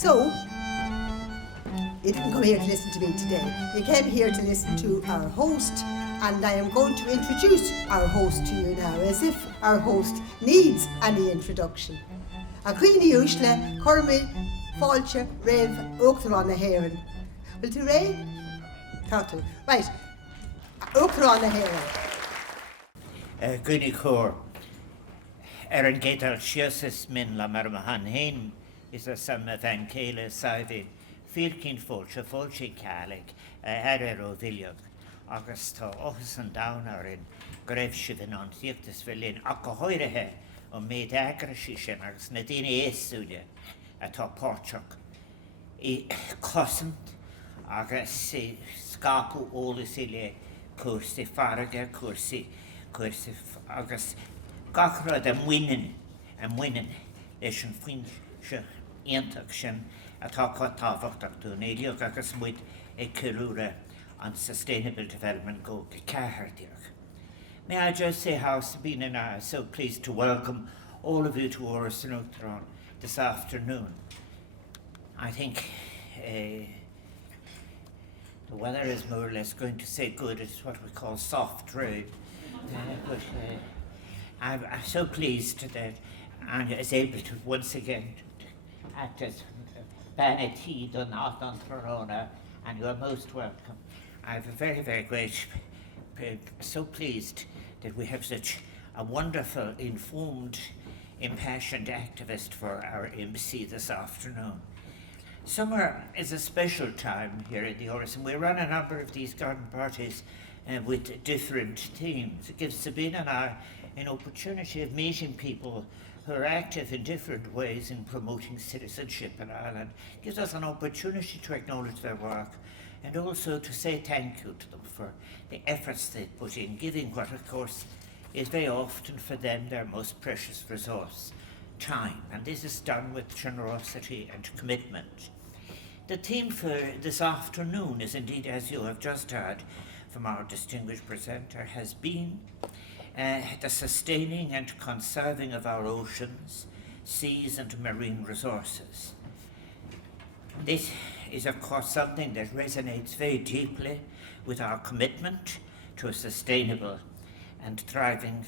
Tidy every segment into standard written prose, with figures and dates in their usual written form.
So, you didn't come here to listen to me today. You came here to listen to our host, and I am going to introduce our host to you now, as if our host needs any introduction. A Queenie Ushla, Cormy, Falcha, Rev, Oakthar on the Heron. Will to Ray? Tato. Right. Oakthar on the Heron. Gwni cwr, yn gydal siasis min la marmahan hyn, is a sama fan cael saifi, ffyrcyn ffolcha calig, o ddiliog, agos to ochus yn dawn ar un gref sydd yn ond ddiogdus fel un, ac o hoer he, o meid agra sisyn, agos na dyn eiswyd a to porchog, I cosant, agos I sgapu olus I le, cwrsi ffarag cwrsi agos gachrod am wynin leis yn ffyn sy'n iantag sy'n atá tafachtach dwi'n eiliog agos mwyd cyrwra on sustainable development goal cahardiach. May I just say how Sabina and I are so pleased to welcome all of you to our Synodron this afternoon. I think the weather is more or less going to say good. It's what we call soft rain. But I'm so pleased that Anya is able to once again act as Banatid on Northern Corona, and you are most welcome. I'm very, very grateful, so pleased that we have such a wonderful, informed, impassioned activist for our embassy this afternoon. Summer is a special time here in the Oris, and we run a number of these garden parties with different themes. It gives Sabina and I an opportunity of meeting people who are active in different ways in promoting citizenship in Ireland. It gives us an opportunity to acknowledge their work and also to say thank you to them for the efforts they put in, giving what, of course, is very often for them their most precious resource, time. And this is done with generosity and commitment. The theme for this afternoon is indeed, as you have just heard from our distinguished presenter, has been the sustaining and conserving of our oceans, seas and marine resources. This is of course something that resonates very deeply with our commitment to a sustainable and thriving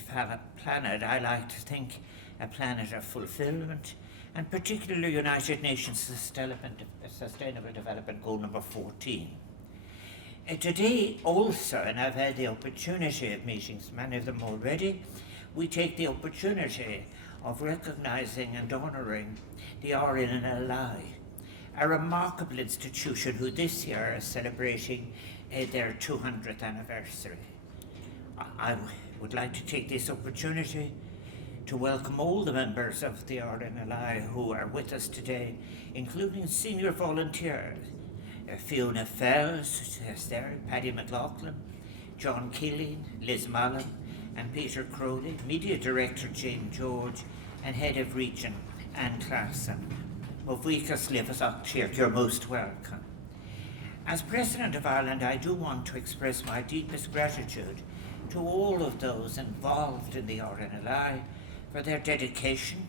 planet. I like to think a planet of fulfillment, and particularly United Nations Sustainable Development Goal number 14. Today also, and I've had the opportunity of meeting many of them already, we take the opportunity of recognising and honouring the RNLI, a remarkable institution who this year is celebrating their 200th anniversary. I would like to take this opportunity to welcome all the members of the RNLI who are with us today, including senior volunteers, Fiona Fells, there, Paddy McLaughlin, John Killeen, Liz Mallon, and Peter Crowley, Media Director Jane George, and Head of Region Anne Claassen. Mofwikas Livasaktir, you're most welcome. As President of Ireland, I do want to express my deepest gratitude to all of those involved in the RNLI for their dedication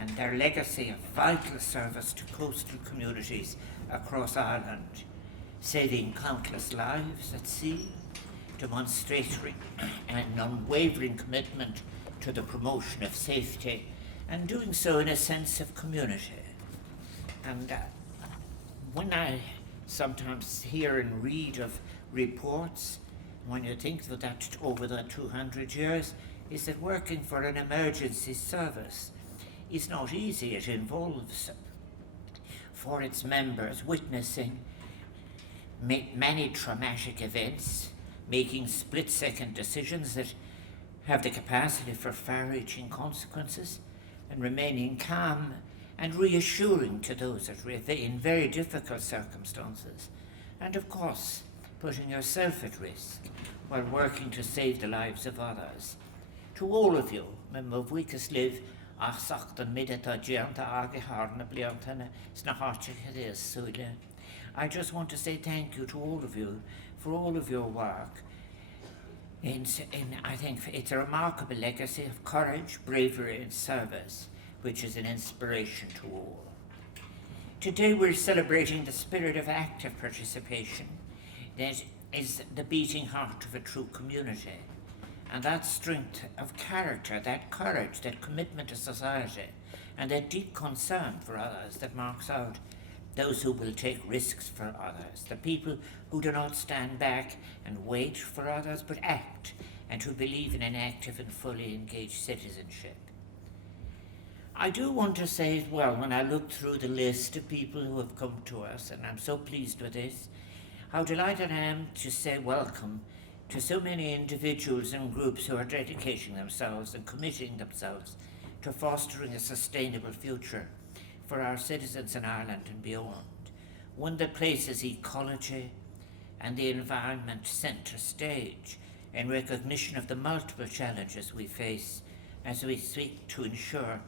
and their legacy of vital service to coastal communities across Ireland, saving countless lives at sea, demonstrating an unwavering commitment to the promotion of safety, and doing so in a sense of community. And when I sometimes hear and read of reports, when you think that over the 200 years, is that working for an emergency service is not easy. It involves for its members witnessing many traumatic events, making split-second decisions that have the capacity for far-reaching consequences, and remaining calm and reassuring to those that are in very difficult circumstances, and of course putting yourself at risk while working to save the lives of others. To all of you, Mofwikas live ach sachtan midata gianta age harna bliantana sna. I just want to say thank you to all of you for all of your work. I think it's a remarkable legacy of courage, bravery and service, which is an inspiration to all. Today we're celebrating the spirit of active participation that is the beating heart of a true community. And that strength of character, that courage, that commitment to society, and that deep concern for others that marks out those who will take risks for others, the people who do not stand back and wait for others, but act, and who believe in an active and fully engaged citizenship. I do want to say as well, when I look through the list of people who have come to us, and I'm so pleased with this, how delighted I am to say welcome to so many individuals and groups who are dedicating themselves and committing themselves to fostering a sustainable future for our citizens in Ireland and beyond, one that places ecology and the environment centre stage in recognition of the multiple challenges we face as we seek to ensure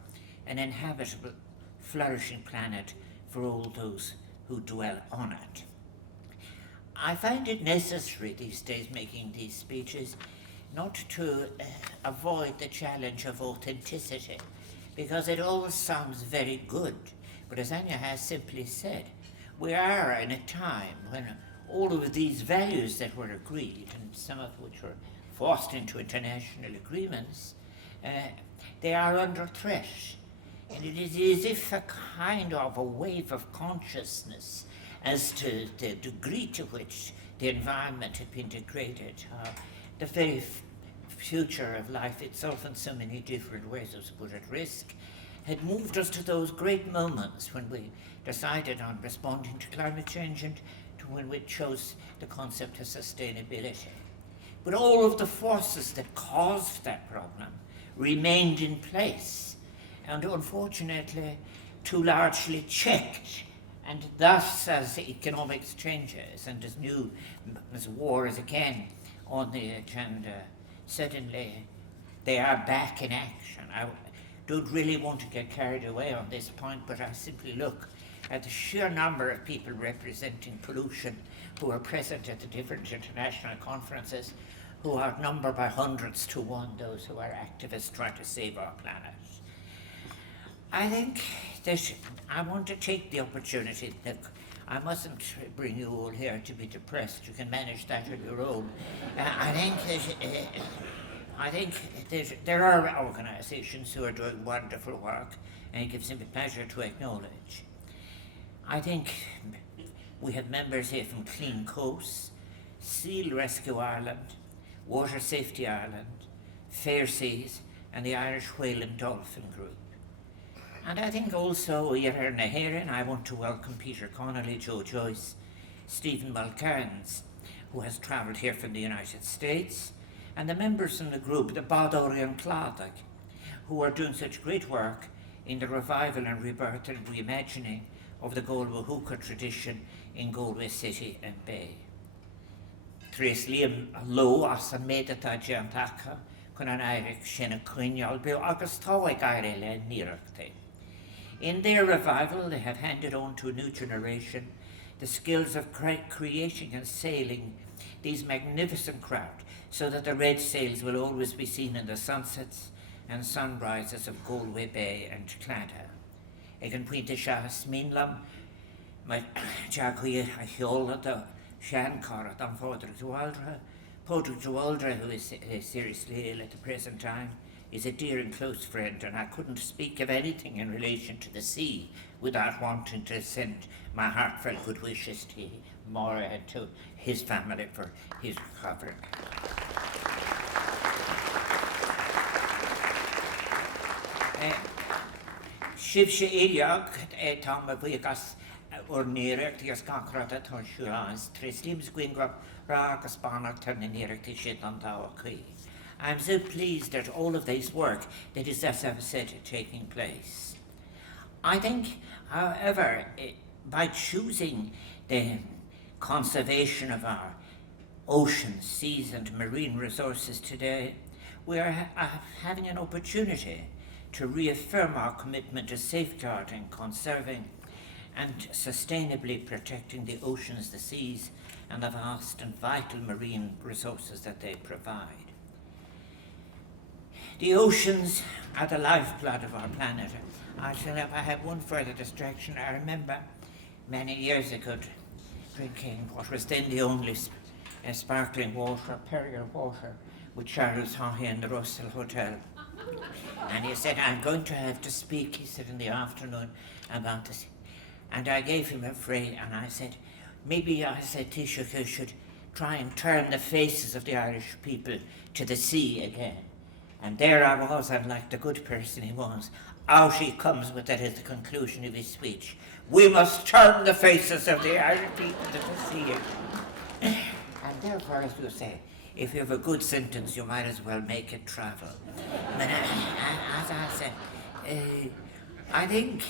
an inhabitable, flourishing planet for all those who dwell on it. I find it necessary these days making these speeches not to avoid the challenge of authenticity, because it all sounds very good. But as Anya has simply said, we are in a time when all of these values that were agreed, and some of which were forced into international agreements, they are under threat. And it is as if a kind of a wave of consciousness as to the degree to which the environment had been degraded, the very future of life itself in so many different ways was put at risk, had moved us to those great moments when we decided on responding to climate change and to when we chose the concept of sustainability. But all of the forces that caused that problem remained in place and unfortunately too largely checked. And thus, as economics changes and as war is again on the agenda, suddenly they are back in action. I don't really want to get carried away on this point, but I simply look at the sheer number of people representing pollution who are present at the different international conferences, who outnumber by hundreds to one those who are activists trying to save our planet. I think that I want to take the opportunity. Look, I mustn't bring you all here to be depressed. You can manage that on your own. I think that there are organisations who are doing wonderful work, and it gives me pleasure to acknowledge. I think we have members here from Clean Coasts, Seal Rescue Ireland, Water Safety Ireland, Fair Seas, and the Irish Whale and Dolphin Group. And I think also here in Naherin, I want to welcome Peter Connolly, Joe Joyce, Stephen Mulcairns, who has travelled here from the United States, and the members in the group, the Badori and Clodagh, who are doing such great work in the revival and rebirth and reimagining of the Galway hookah tradition in Galway City and Bay. Tres Liam Low as an médatá Giantaca, kun an Irish Shinna Quinal Bill August Tawai Gairele Nirakte. In their revival, they have handed on to a new generation the skills of creating and sailing these magnificent craft so that the red sails will always be seen in the sunsets and sunrises of Galway Bay and Claddagh. Egan Puinte Shahas Minlam, my Jacquie Hiola, the Shan Carrot, and Podrick Dualdra, who is seriously ill at the present time, is a dear and close friend, and I couldn't speak of anything in relation to the sea without wanting to send my heartfelt good wishes to Maura and to his family for his recovery. Shivshe Iliog, Tom of Wigas, or Nirek, the Skakrata Tonsuras, Trislims Gwingrop, Ragas Banak, Ternirek, the shit on Tower Quay. I'm so pleased at all of this work that is, as I've said, taking place. I think, however, by choosing the conservation of our oceans, seas and marine resources today, we are having an opportunity to reaffirm our commitment to safeguarding, conserving and sustainably protecting the oceans, the seas and the vast and vital marine resources that they provide. The oceans are the lifeblood of our planet. If I have one further distraction, I remember many years ago, drinking what was then the only sparkling water, Perrier water, with Charles Haughey in the Russell Hotel. And he said, I'm going to have to speak, he said, in the afternoon about this. And I gave him a phrase, and I said, maybe, I said, Taoiseach, you should try and turn the faces of the Irish people to the sea again. And there I was, and like the good person he was, out he comes with that as the conclusion of his speech. We must turn the faces of the Irish people to the sea again. And therefore, as you say, if you have a good sentence, you might as well make it travel. But as I said, I think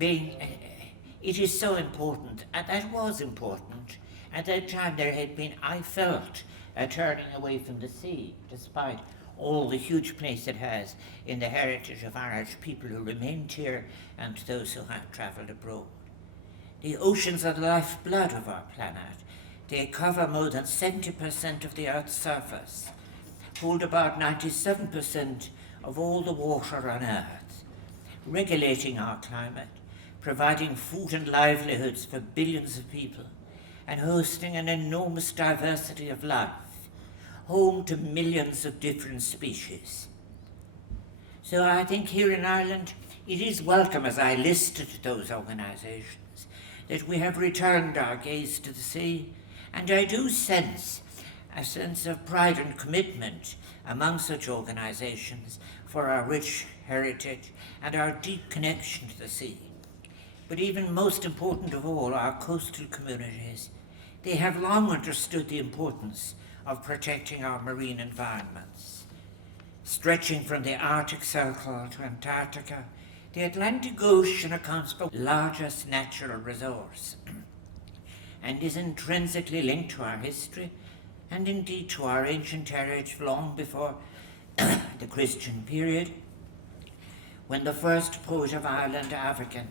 it is so important, and that was important. At that time there had been, I felt, a turning away from the sea, despite all the huge place it has in the heritage of Irish people who remained here and those who have travelled abroad. The oceans are the lifeblood of our planet. They cover more than 70% of the Earth's surface, hold about 97% of all the water on Earth, regulating our climate, providing food and livelihoods for billions of people, and hosting an enormous diversity of life, home to millions of different species. So I think here in Ireland, it is welcome, as I listed those organisations, that we have returned our gaze to the sea, and I do sense a sense of pride and commitment among such organisations for our rich heritage and our deep connection to the sea. But even most important of all, our coastal communities, they have long understood the importance of protecting our marine environments. Stretching from the Arctic Circle to Antarctica, the Atlantic Ocean accounts for the largest natural resource and is intrinsically linked to our history and indeed to our ancient heritage long before the Christian period, when the first poet of Ireland, African,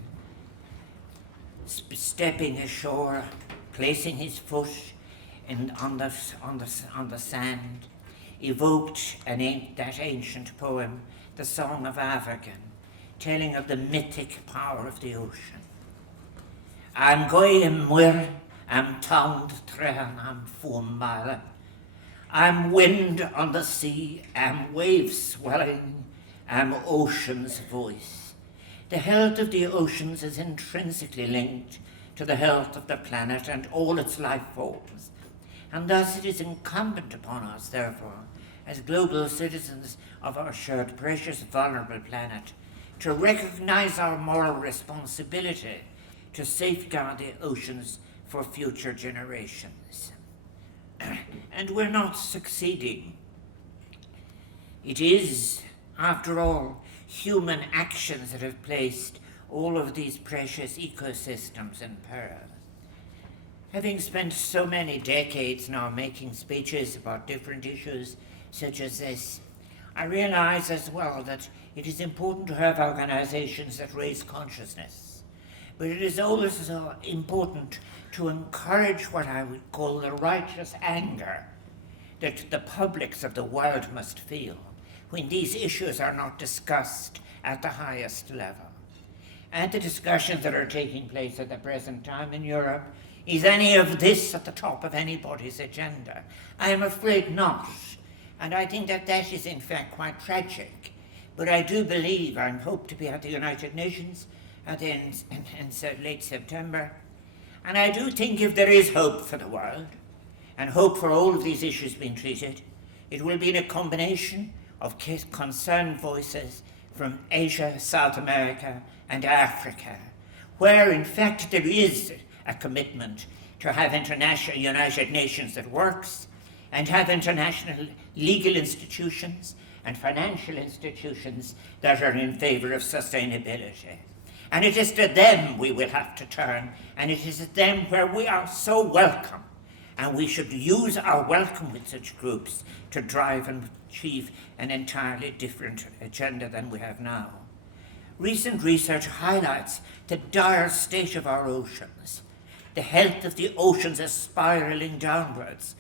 stepping ashore, placing his foot on the sand, evoked that ancient poem, the Song of African, telling of the mythic power of the ocean. Am goim muir, am tound trehan, am foam mile. Am wind on the sea, am waves swelling, am ocean's voice. The health of the oceans is intrinsically linked to the health of the planet and all its life forms. And thus it is incumbent upon us, therefore, as global citizens of our shared precious vulnerable planet, to recognize our moral responsibility to safeguard the oceans for future generations. And we're not succeeding. It is, after all, human actions that have placed all of these precious ecosystems in peril. Having spent so many decades now making speeches about different issues such as this, I realize as well that it is important to have organizations that raise consciousness, but it is also important to encourage what I would call the righteous anger that the publics of the world must feel when these issues are not discussed at the highest level. And the discussions that are taking place at the present time in Europe, is any of this at the top of anybody's agenda? I am afraid not. And I think that that is in fact quite tragic. But I do believe and hope to be at the United Nations in late September. And I do think if there is hope for the world, and hope for all of these issues being treated, it will be in a combination of concerned voices from Asia, South America, and Africa, where in fact there is a commitment to have international United Nations that works, and have international legal institutions and financial institutions that are in favour of sustainability. And it is to them we will have to turn, and it is to them where we are so welcome, and we should use our welcome with such groups to drive and achieve an entirely different agenda than we have now. Recent research highlights the dire state of our oceans. The health of the oceans is spiralling downwards,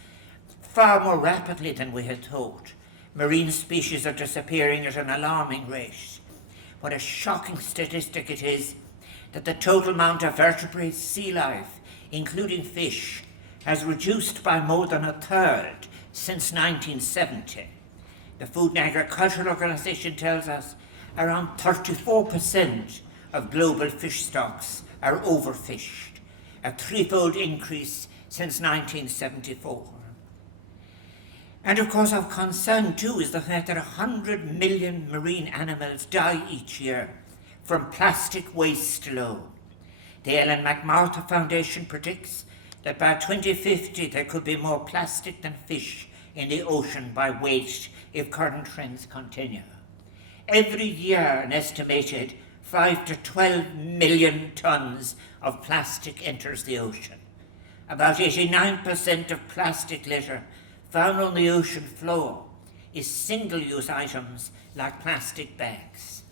far more rapidly than we had thought. Marine species are disappearing at an alarming rate. What a shocking statistic it is that the total amount of vertebrate sea life, including fish, has reduced by more than a third since 1970. The Food and Agriculture Organization tells us around 34% of global fish stocks are overfished, a threefold increase since 1974. And of course of concern too is the fact that 100 million marine animals die each year from plastic waste alone. The Ellen MacArthur Foundation predicts that by 2050 there could be more plastic than fish in the ocean by weight if current trends continue. Every year an estimated 5 to 12 million tons of plastic enters the ocean. About 89% of plastic litter found on the ocean floor is single-use items like plastic bags.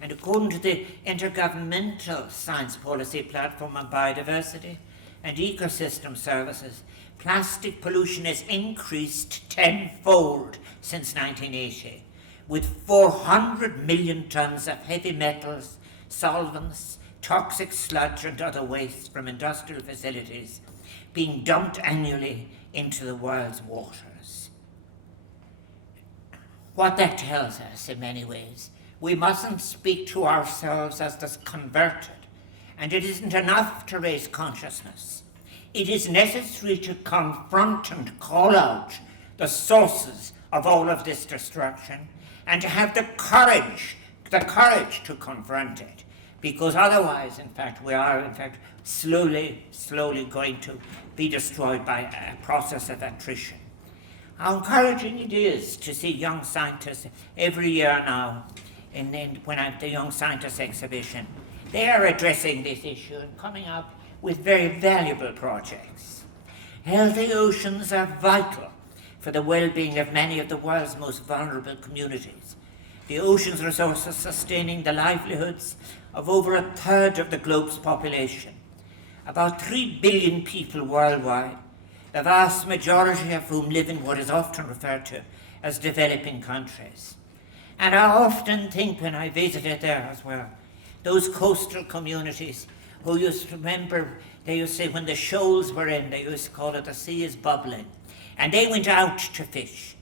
And according to the Intergovernmental Science Policy Platform on Biodiversity and Ecosystem Services, plastic pollution has increased tenfold since 1980, with 400 million tons of heavy metals, solvents, toxic sludge and other waste from industrial facilities being dumped annually into the world's waters. What that tells us in many ways, we mustn't speak to ourselves as the converted, and it isn't enough to raise consciousness. It is necessary to confront and call out the sources of all of this destruction and to have the courage to confront it, because otherwise, in fact, we are, slowly going to be destroyed by a process of attrition. How encouraging it is to see young scientists every year now when I'm at the Young Scientists exhibition. They are addressing this issue and coming up with very valuable projects. Healthy oceans are vital for the well-being of many of the world's most vulnerable communities. The ocean's resources sustaining the livelihoods of over a third of the globe's population. About 3 billion people worldwide, the vast majority of whom live in what is often referred to as developing countries. And I often think when I visited there as well, those coastal communities who used to remember, they used to say when the shoals were in, they used to call it the sea is bubbling. And they went out to fish.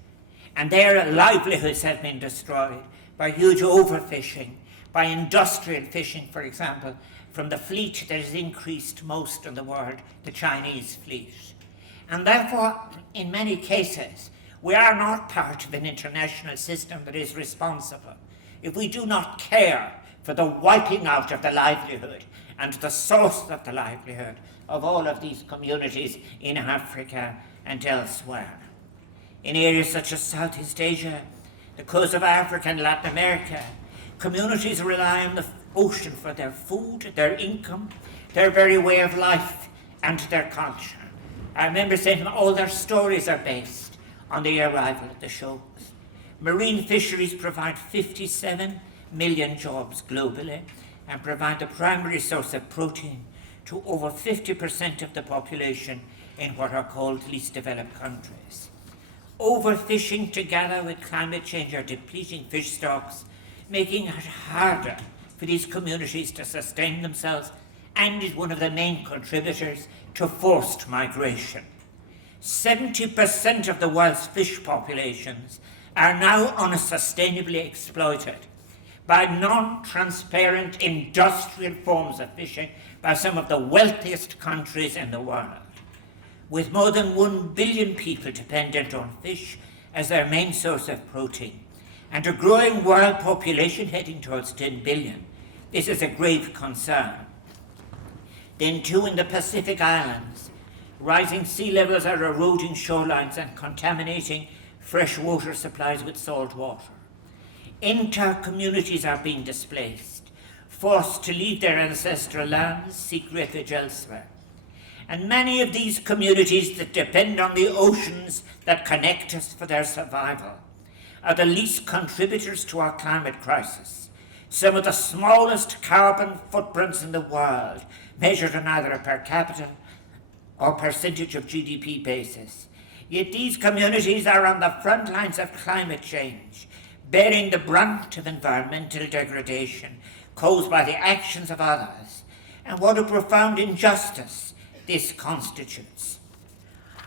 And their livelihoods have been destroyed by huge overfishing, by industrial fishing, for example, from the fleet that has increased most in the world, the Chinese fleet. And therefore, in many cases, we are not part of an international system that is responsible if we do not care for the wiping out of the livelihood and the source of the livelihood of all of these communities in Africa and elsewhere. In areas such as Southeast Asia, the coast of Africa and Latin America, communities rely on the ocean for their food, their income, their very way of life, and their culture. I remember saying all their stories are based on the arrival of the shoals. Marine fisheries provide 57 million jobs globally and provide the primary source of protein to over 50% of the population in what are called least developed countries. Overfishing together with climate change are depleting fish stocks, making it harder for these communities to sustain themselves, and is one of the main contributors to forced migration. 70% of the world's fish populations are now unsustainably exploited by non-transparent industrial forms of fishing by some of the wealthiest countries in the world. With more than 1 billion people dependent on fish as their main source of protein, and a growing world population heading towards 10 billion, this is a grave concern. Then too, in the Pacific Islands, rising sea levels are eroding shorelines and contaminating freshwater supplies with salt water. Entire communities are being displaced, forced to leave their ancestral lands, seek refuge elsewhere. And many of these communities that depend on the oceans that connect us for their survival are the least contributors to our climate crisis. Some of the smallest carbon footprints in the world, measured on either a per capita or percentage of GDP basis. Yet these communities are on the front lines of climate change, bearing the brunt of environmental degradation caused by the actions of others, and what a profound injustice this constitutes.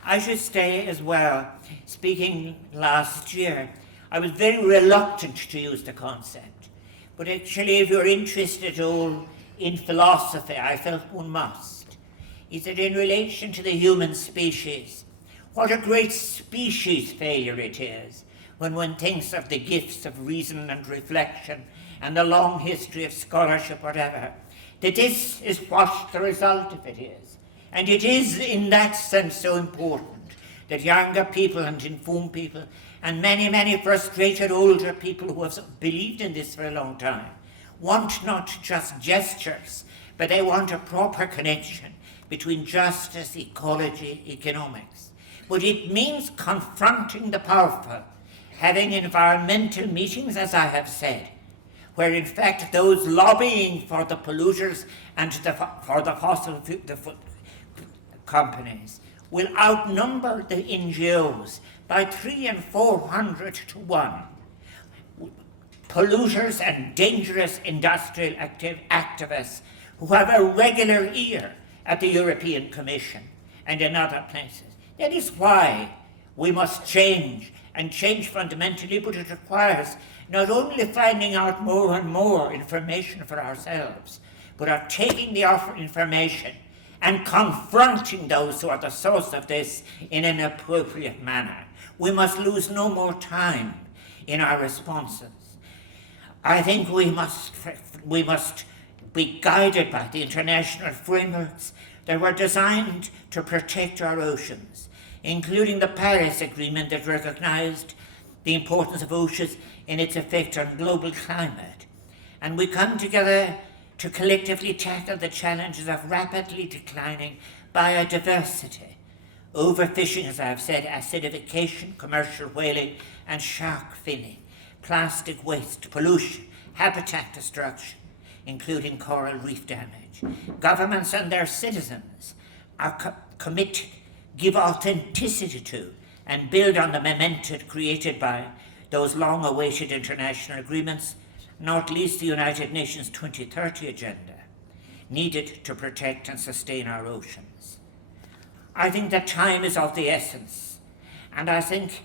I should say as well, speaking last year, I was very reluctant to use the concept, but actually if you're interested at all in philosophy, I felt one must. Is that in relation to the human species, what a great species failure it is when one thinks of the gifts of reason and reflection and the long history of scholarship, whatever, that this is what the result of it is. And it is in that sense so important that younger people and informed people and many, many frustrated older people who have believed in this for a long time want not just gestures, but they want a proper connection between justice, ecology, economics. But it means confronting the powerful, having environmental meetings, as I have said, where in fact those lobbying for the polluters and for the fossil companies will outnumber the NGOs by 300 and 400 to 1. Polluters and dangerous industrial activists who have a regular ear at the European Commission and in other places. That is why we must change, and change fundamentally, but it requires not only finding out more and more information for ourselves, but of taking the offered information and confronting those who are the source of this in an appropriate manner. We must lose no more time in our responses. I think we must be guided by the international frameworks that were designed to protect our oceans, including the Paris Agreement that recognized the importance of oceans in its effect on global climate. And we come together to collectively tackle the challenges of rapidly declining biodiversity, overfishing, as I've said, acidification, commercial whaling, and shark finning, plastic waste, pollution, habitat destruction, including coral reef damage. Governments and their citizens are committed, give authenticity to, and build on the momentum created by those long-awaited international agreements, not least the United Nations 2030 agenda, needed to protect and sustain our oceans. I think that time is of the essence, and I think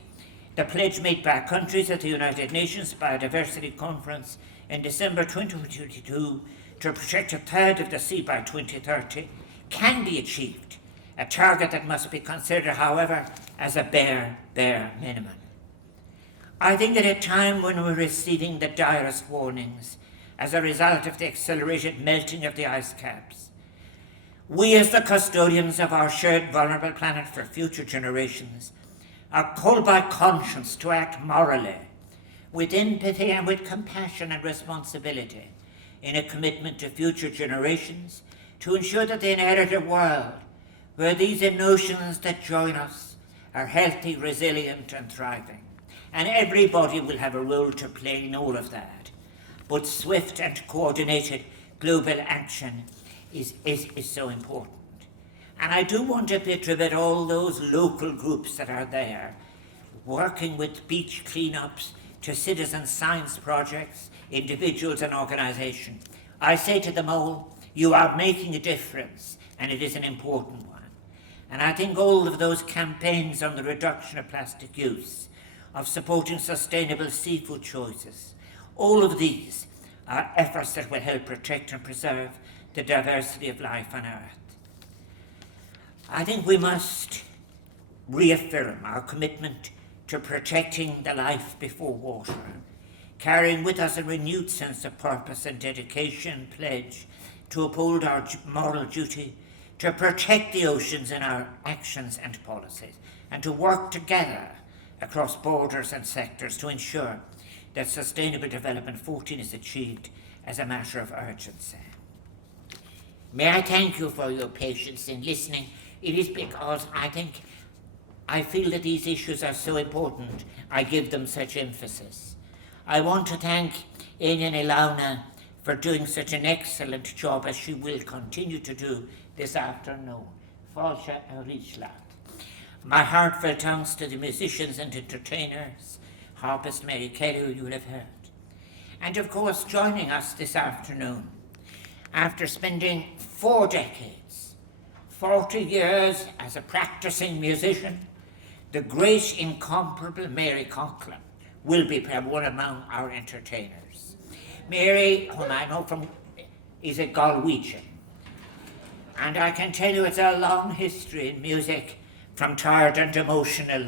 the pledge made by countries at the United Nations Biodiversity Conference in December 2022 to protect a third of the sea by 2030 can be achieved, a target that must be considered, however, as a bare minimum. I think at a time when we're receiving the direst warnings as a result of the accelerated melting of the ice caps, we as the custodians of our shared vulnerable planet for future generations are called by conscience to act morally, with empathy and with compassion and responsibility, in a commitment to future generations to ensure that they inherit a world where these emotions that join us are healthy, resilient, and thriving. And everybody will have a role to play in all of that. But swift and coordinated global action is so important. And I do want to pay tribute all those local groups that are there, working with beach cleanups to citizen science projects, individuals and organisations. I say to them all, you are making a difference, and it is an important one. And I think all of those campaigns on the reduction of plastic use, of supporting sustainable seafood choices, all of these are efforts that will help protect and preserve the diversity of life on Earth. I think we must reaffirm our commitment to protecting the life before water, carrying with us a renewed sense of purpose and dedication and pledge to uphold our moral duty to protect the oceans in our actions and policies, and to work together across borders and sectors to ensure that Sustainable Development 14 is achieved as a matter of urgency. May I thank you for your patience in listening. It is because I feel that these issues are so important, I give them such emphasis. I want to thank Éireann Ilauna for doing such an excellent job, as she will continue to do this afternoon. Fáilte a rísleat. My heartfelt thanks to the musicians and entertainers, harpist Mary Kelly, who you will have heard. And of course, joining us this afternoon, After spending 4 decades, 40 years as a practicing musician, the great incomparable Mary Conklin will be one among our entertainers. Mary, whom I know from, is a Galwegian. And I can tell you it's a long history in music, from Tired and Emotional,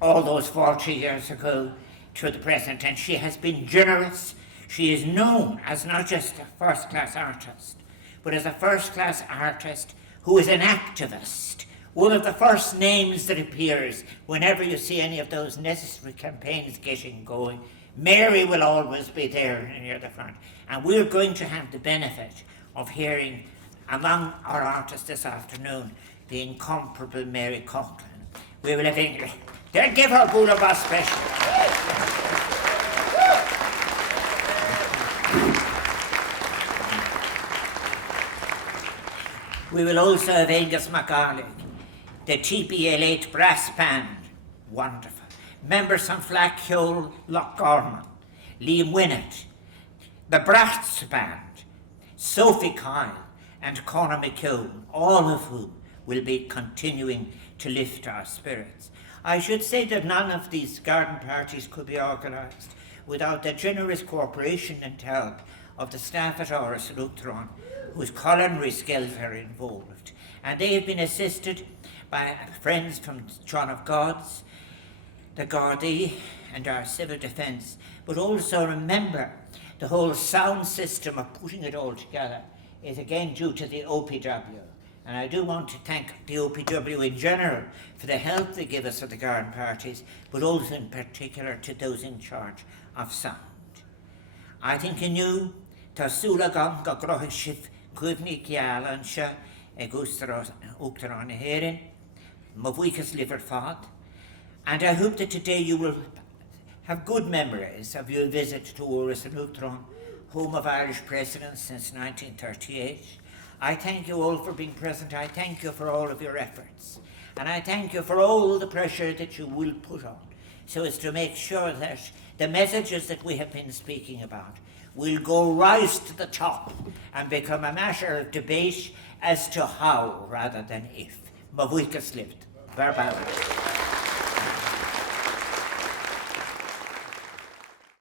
all those 40 years ago, to the present. And she has been generous. She is known as not just a first-class artist, but as a first-class artist who is an activist. One of the first names that appears whenever you see any of those necessary campaigns getting going, Mary will always be there near the front. And we're going to have the benefit of hearing among our artists this afternoon the incomparable Mary Conklin. We will have English. They'll give her boulevard special. We will also have Angus MacArlagh, the TPL8 brass band, wonderful. Members from Flackhole, Lochgorman, Liam Winnett, the brass band, Sophie Kyle and Conor McKeown, all of whom will be continuing to lift our spirits. I should say that none of these garden parties could be organised without the generous cooperation and help of the staff at Áras an Uachtaráin, whose culinary skills are involved. And they have been assisted by friends from John of God's, the Gardaí and our civil defence. But also remember, the whole sound system of putting it all together is again due to the OPW. And I do want to thank the OPW in general for the help they give us at the garden parties, but also in particular to those in charge of sound. I think in you, Tarsula Gang go Grohishif, Kuvni Kialansha, Egustros Uachtaráin Herin, Mavuikas Liver Fad. And I hope that today you will have good memories of your visit to Áras an Uachtaráin, home of Irish presidents since 1938. I thank you all for being present. I thank you for all of your efforts. And I thank you for all the pressure that you will put on, so as to make sure that the messages that we have been speaking about will go rise to the top and become a matter of debate as to how rather than if. Mavuikas lived. Verbal.